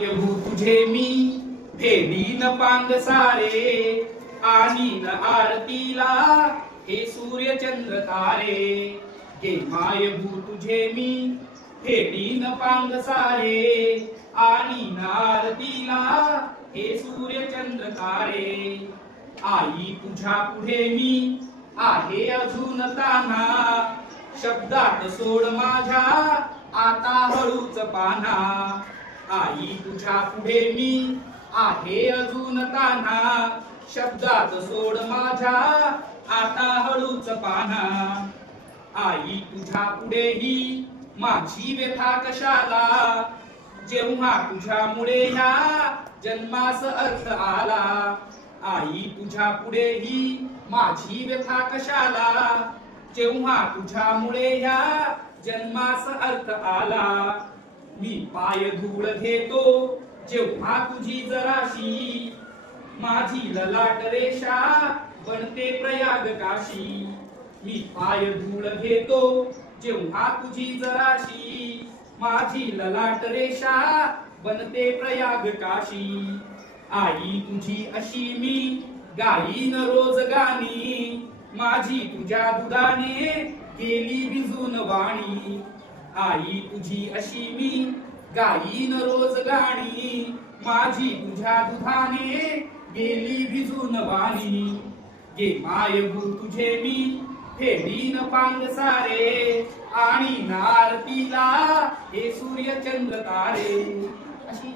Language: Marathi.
प्रभू तुझे मी फेडीन पांग सारे, आणीन आरतीला हे सूर्य चंद्र तारे. हे मायभू तुझे मी फेडीन पांग सारे, आणीन आरतीला हे सूर्य चंद्र तारे. आई तुझ्या पुढे मी आहे अजून ताना, शब्दात सोड माझ्या आता हळूच पाना. आई तुझ्या पुढे मी आहे अजून ताना, शब्दात सोड माझ्या आता हळूच पाना. आई तुझ्या पुढेही माझी व्यथा कशाला, जेव्हा तुझ्यामुळे ह्या जन्मास अर्थ आला. आई तुझ्या पुढेही माझी व्यथा कशाला, जेव्हा तुझ्यामुळे ह्या जन्मास अर्थ आला. मी पाय धूळ घेतो जेव्हा तुझी जराशी, माझी ललाट रेषा बनते प्रयाग काशी. मी पाय धूळ घेतो जेव्हा तुझी जराशी, माझी ललाट रेषा बनते प्रयाग काशी. आई तुझी अशी मी गाईन रोज गाणी, माझी तुझ्या दुधाने गेली भिजून वाणी. आई तुझी अशी मी गाईन रोज गाणी, माझी तुझ्या दुधाने गेली भिजून वाणी. गे मायभू तुझे मी फेडीन पांग सारे, आणि आरतीला हे सूर्य चंद्र तारे. अशी